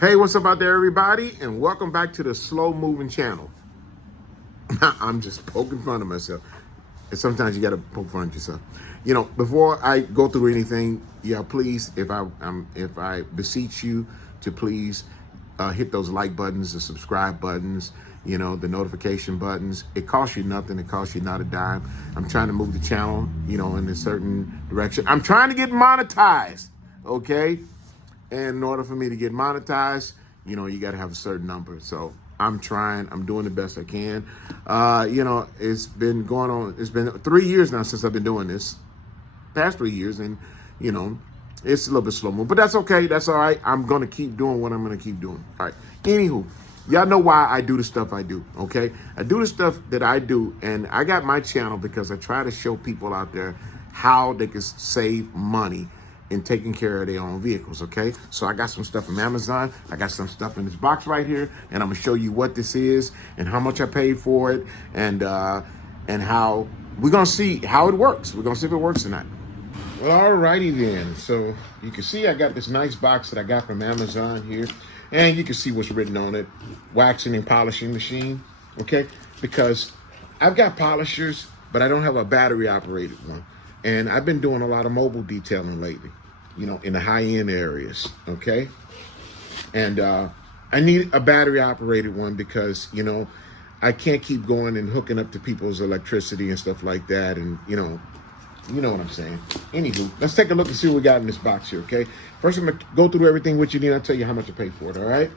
Hey, what's up out there, everybody? And welcome back to the Slow Moving channel. I'm just poking fun of myself. And sometimes you got to poke fun at yourself. You know, before I go through anything, please, if I beseech you to please hit those like buttons, the subscribe buttons, the notification buttons. It costs you nothing. It costs you not a dime. I'm trying to move the channel, in a certain direction. I'm trying to get monetized, okay? And in order for me to get monetized, you got to have a certain number. So I'm trying. I'm doing the best I can. It's been going on. It's been 3 years now since I've been doing this. Past 3 years, and it's a little bit slow move, but that's okay. That's all right. I'm gonna keep doing what I'm gonna keep doing. All right. Anywho, y'all know why I do the stuff I do. Okay, I do the stuff that I do, and I got my channel because I try to show people out there how they can save money in taking care of their own vehicles. Okay, so I got some stuff from Amazon. I got some stuff in this box right here, and I'm gonna show you what this is and how much I paid for it, and how we're gonna see how it works. We're gonna see if it works or not. Well, alrighty then. So you can see I got this nice box that I got from Amazon here, and you can see what's written on it: waxing and polishing machine. Okay, because I've got polishers, but I don't have a battery operated one. And I've been doing a lot of mobile detailing lately, in the high-end areas, okay? And I need a battery-operated one because, I can't keep going and hooking up to people's electricity and stuff like that. And, you know what I'm saying. Anywho, let's take a look and see what we got in this box here, okay? First, I'm going to go through everything what you need. I'll tell you how much I paid for it, all right?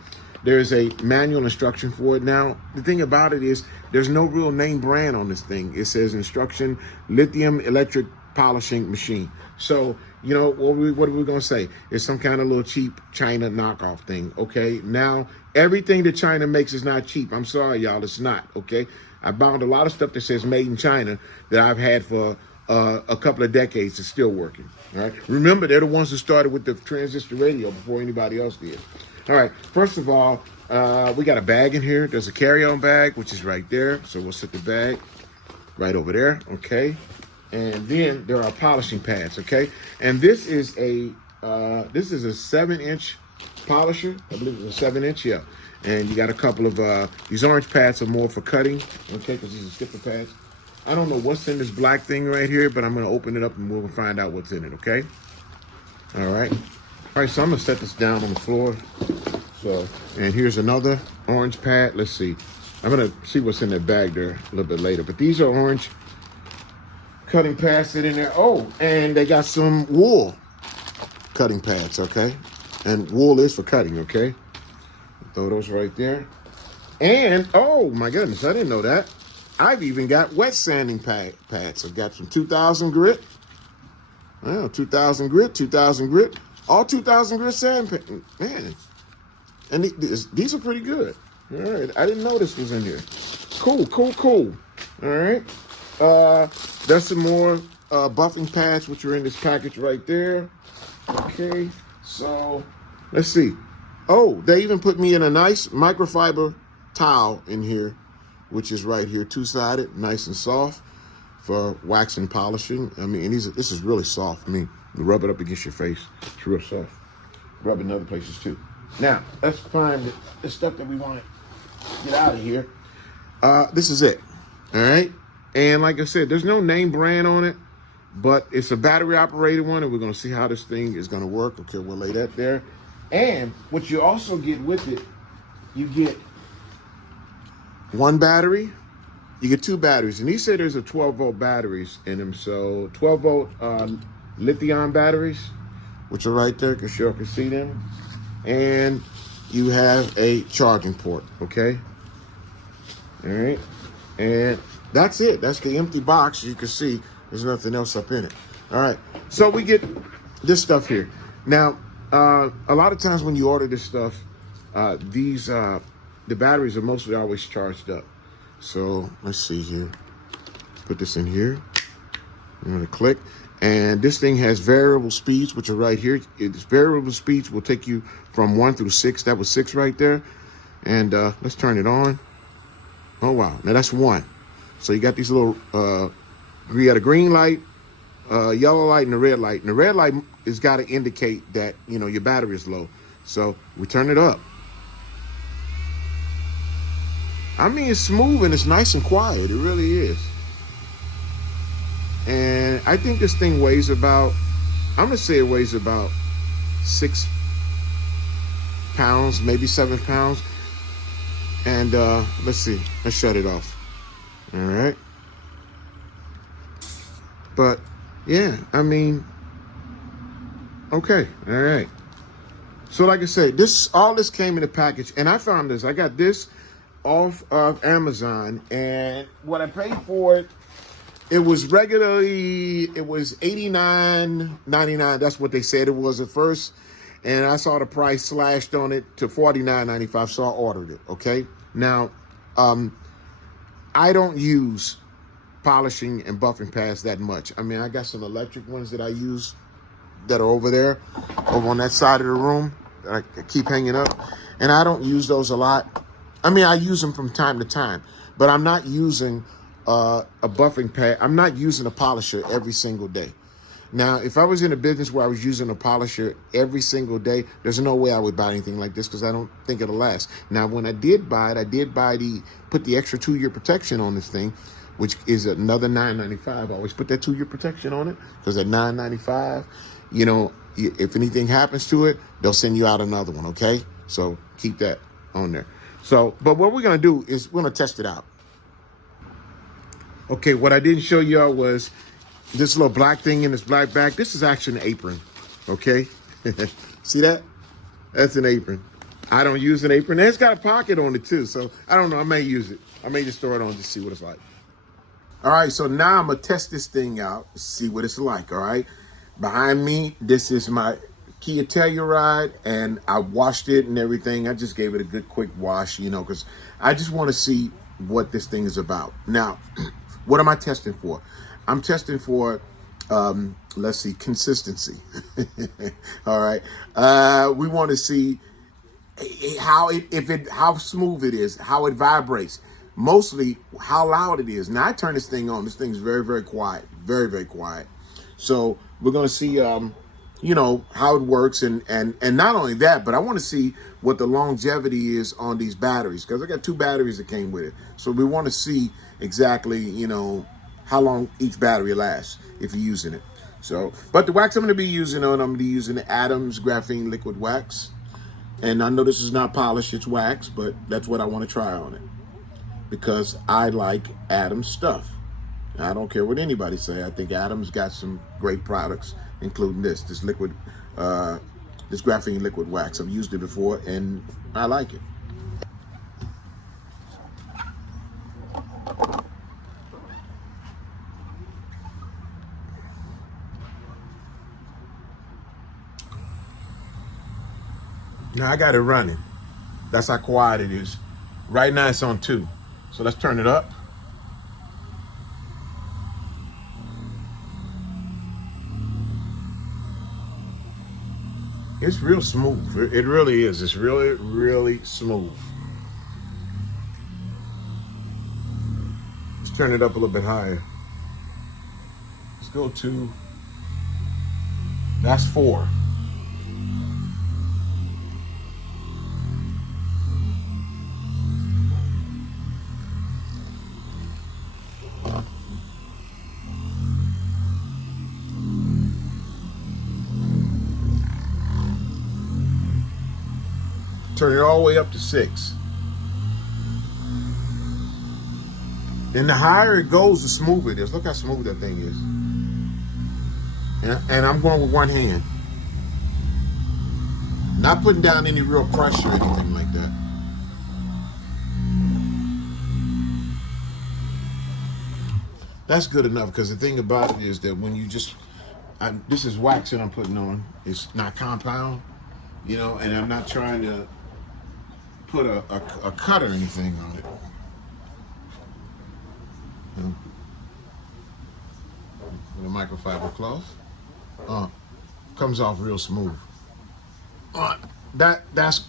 There's a manual instruction for it. Now, the thing about it is there's no real name brand on this thing. It says instruction, lithium electric polishing machine. So, what are we going to say? It's some kind of little cheap China knockoff thing, okay? Now, everything that China makes is not cheap. I'm sorry, y'all, it's not, okay? I found a lot of stuff that says made in China that I've had for a couple of decades. It's still working, all right? Remember, they're the ones who started with the transistor radio before anybody else did. All right, first of all, we got a bag in here. There's a carry-on bag, which is right there. So we'll set the bag right over there, okay? And then there are polishing pads, okay? And this is a 7-inch polisher. I believe it's a 7-inch, yeah. And you got a couple of, these orange pads are more for cutting, okay? Because these are stiffer pads. I don't know what's in this black thing right here, but I'm gonna open it up and we'll find out what's in it, okay? All right. All right, so I'm gonna set this down on the floor. So, and here's another orange pad. Let's see. I'm gonna see what's in that bag there a little bit later. But these are orange cutting pads that in there. Oh, and they got some wool cutting pads, okay? And wool is for cutting, okay? Throw those right there. And, oh my goodness, I didn't know that. I've even got wet sanding pads. I've got some 2000 grit. Well, 2000 grit. All 2000 grit sand, man. And these are pretty good. All right, I didn't know this was in here. Cool. All right. There's some more buffing pads, which are in this package right there. Okay, so let's see. Oh, they even put me in a nice microfiber towel in here, which is right here, two-sided, nice and soft for wax and polishing. I mean, and this is really soft. I mean, you rub it up against your face. It's real soft. Rub it in other places too. Now, let's find the stuff that we want to get out of here. This is it, all right? And like I said, there's no name brand on it, but it's a battery-operated one, and we're going to see how this thing is going to work. Okay, we'll lay that there. And what you also get with it, you get one battery. You get two batteries, and he said there's a 12-volt batteries in them. So 12-volt lithium batteries, which are right there, because you can see them. And you have a charging port, okay? All right, and that's it. That's the empty box. You can see there's nothing else up in it. All right, so we get this stuff here. Now, a lot of times when you order this stuff, the batteries are mostly always charged up. So let's see here. Put this in here. I'm gonna click. And this thing has variable speeds, which are right here. Its variable speeds will take you from 1 through 6. That was 6 right there. And let's turn it on. Oh, wow. Now that's 1. So you got these little, you got a green light, yellow light, and a red light. And the red light has got to indicate that, your battery is low. So we turn it up. I mean, it's smooth and it's nice and quiet. It really is. And I think this thing weighs about, I'm gonna say it weighs about 6 pounds, maybe 7 pounds. And let's see, let's shut it off. All right. But yeah, I mean, okay, all right. So like I said, all this came in a package, and I found this. I got this off of Amazon, and what I paid for it, it was $89.99. That's what they said it was at first. And I saw the price slashed on it to $49.95, so I ordered it, okay? Now, I don't use polishing and buffing pads that much. I mean, I got some electric ones that I use that are over there, over on that side of the room that I keep hanging up. And I don't use those a lot. I mean, I use them from time to time, but I'm not using a buffing pad. I'm not using a polisher every single day. Now, if I was in a business where I was using a polisher every single day, there's no way I would buy anything like this because I don't think it'll last. Now, when I did buy it, I did put the extra 2-year protection on this thing, which is another $9.95. I always put that 2-year protection on it because at $9.95, you know, if anything happens to it, they'll send you out another one, okay? So keep that on there. So, but what we're going to do is we're going to test it out. Okay, what I didn't show y'all was this little black thing in this black bag. This is actually an apron, okay? See that? That's an apron. I don't use an apron. And it's got a pocket on it too, so I don't know. I may use it. I may just throw it on to see what it's like. All right, so now I'm going to test this thing out, see what it's like, all right? Behind me, this is my Kia Telluride, and I washed it and everything. I just gave it a good quick wash, you know, because I just want to see what this thing is about. Now, what am I testing for? I'm testing for, let's see, consistency. All right. We want to see how smooth it is, how it vibrates, mostly how loud it is. Now I turn this thing on. This thing's very, very quiet, very, very quiet. So we're going to see, you know, how it works. And not only that, but I want to see what the longevity is on these batteries, because I got 2 batteries that came with it. So we want to see exactly, you know, how long each battery lasts if you're using it. So, but the wax I'm going to be using I'm going to be using the Adams Graphene Liquid Wax. And I know this is not polished, it's wax, but that's what I want to try on it because I like Adams stuff. I don't care what anybody say. I think Adams got some great products, including this liquid, this graphene liquid wax. I've used it before and I like it. Now I got it running. That's how quiet it is. Right now it's on 2. So let's turn it up. It's real smooth. It really is. It's really, really smooth. Let's turn it up a little bit higher. Let's go to, that's 4. Turn it all the way up to 6. And the higher it goes, the smoother it is. Look how smooth that thing is. And I'm going with one hand. Not putting down any real pressure or anything like that. That's good enough, because the thing about it is that when you just, this is wax that I'm putting on. It's not compound, you know, and I'm not trying to put a cut or anything on it. With a microfiber cloth. Comes off real smooth. That's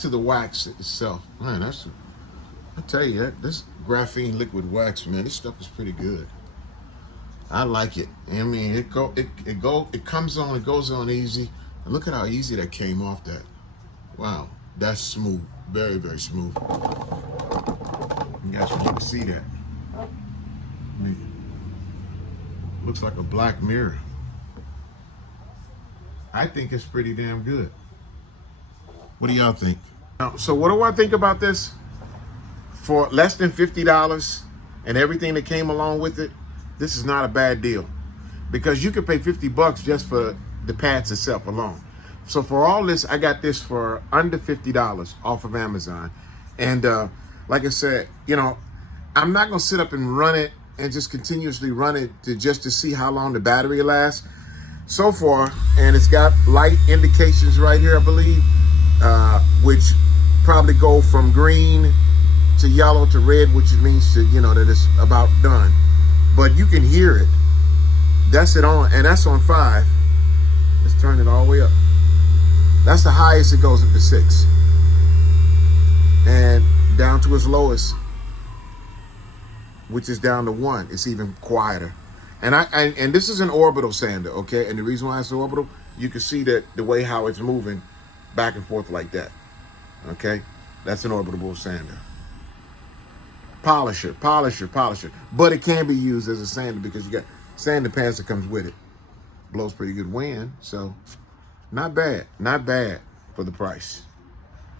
to the wax itself. Man, I tell you, this graphene liquid wax, man, this stuff is pretty good. I like it. I mean, it comes on, it goes on easy. And look at how easy that came off that. Wow. That's smooth. Very, very smooth. You guys can see that. Looks like a black mirror. I think it's pretty damn good. What do y'all think? So what do I think about this? For less than $50 and everything that came along with it, this is not a bad deal, because you could pay $50 just for the pads itself alone. So for all this, I got this for under $50 off of Amazon. And like I said, you know, I'm not gonna sit up and run it and just continuously run it to see how long the battery lasts. So far, and it's got light indications right here, I believe, which probably go from green to yellow to red, which means to, you know, that it's about done. But you can hear it. That's it on, and that's on 5. Let's turn it all the way up. That's the highest it goes up to 6. And down to its lowest, which is down to 1. It's even quieter. And this is an orbital sander, okay? And the reason why it's orbital, you can see that the way how it's moving back and forth like that, okay? That's an orbital sander. Polisher. But it can be used as a sander because you got sanding pads that comes with it. Blows pretty good wind, so not bad for the price.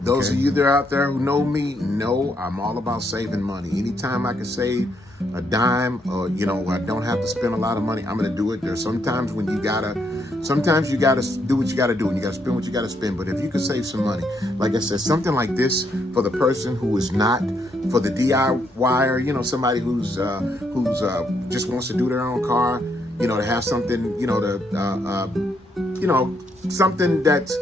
Those of you that are out there who know me know I'm all about saving money. Anytime I can save a dime, or, you know, I don't have to spend a lot of money, I'm gonna do it. There's sometimes when sometimes you gotta do what you gotta do, and you gotta spend what you gotta spend. But if you can save some money, like I said, something like this for the person who is not, for the DIYer, you know, somebody who's just wants to do their own car, you know, to have something, you know, you know, something that's,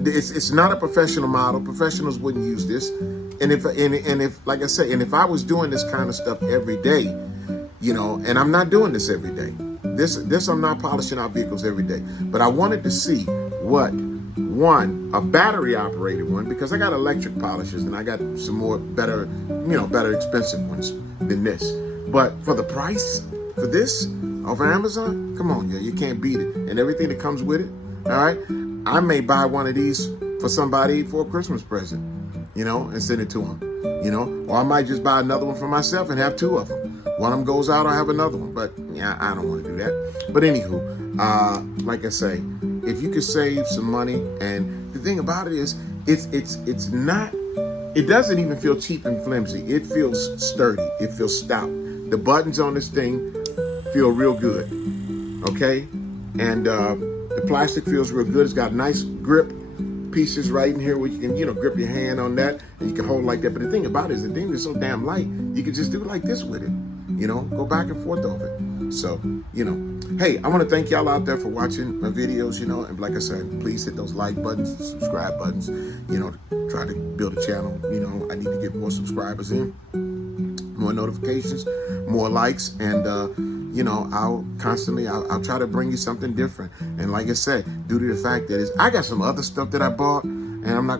it's not a professional model. Professionals wouldn't use this. And if like I say, and if I was doing this kind of stuff every day, you know, and I'm not doing this every day. This I'm not polishing out vehicles every day. But I wanted to see what a battery operated one, because I got electric polishers and I got some more better expensive ones than this. But for the price for this over Amazon, come on, you can't beat it. And everything that comes with it, all right? I may buy one of these for somebody for a Christmas present, you know, and send it to them, you know, or I might just buy another one for myself and have 2 of them. One of them goes out, I have another one, but yeah, I don't want to do that. But anywho, like I say, if you could save some money, and the thing about it is, it's not, it doesn't even feel cheap and flimsy. It feels sturdy. It feels stout. The buttons on this thing feel real good, okay? And the plastic feels real good. It's got nice grip pieces right in here where you can, you know, grip your hand on that and you can hold like that. But the thing about it is, the thing is so damn light, you can just do it like this with it, you know, go back and forth over it. So, you know, hey, I want to thank y'all out there for watching my videos, you know, and like I said, please hit those like buttons, subscribe buttons, you know, try to build a channel. You know, I need to get more subscribers in, more notifications, more likes, and you know, I'll try to bring you something different. And like I said, due to the fact that I got some other stuff that I bought, and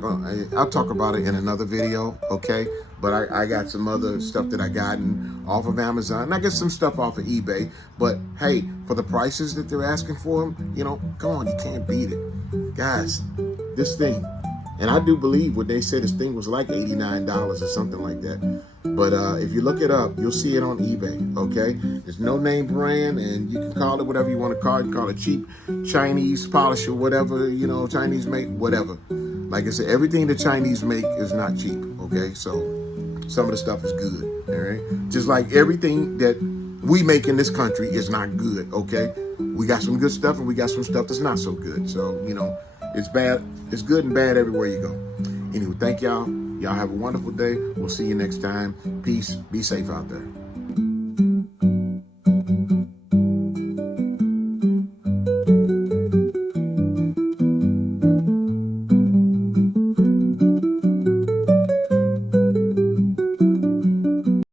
I'll talk about it in another video, okay? But I got some other stuff that I gotten off of Amazon, and I get some stuff off of eBay. But hey, for the prices that they're asking for them, you know, come on, you can't beat it. Guys, this thing, and I do believe what they said, this thing was like $89 or something like that. But if you look it up, you'll see it on eBay, okay? It's no name brand, and you can call it whatever you want to call it. You can call it cheap Chinese polish or whatever, you know, Chinese make, whatever. Like I said, everything the Chinese make is not cheap, okay? So some of the stuff is good, all right? Just like everything that we make in this country is not good, okay? We got some good stuff, and we got some stuff that's not so good. So, you know, it's bad, it's good and bad everywhere you go. Anyway, thank y'all. Y'all have a wonderful day. We'll see you next time. Peace. Be safe out there.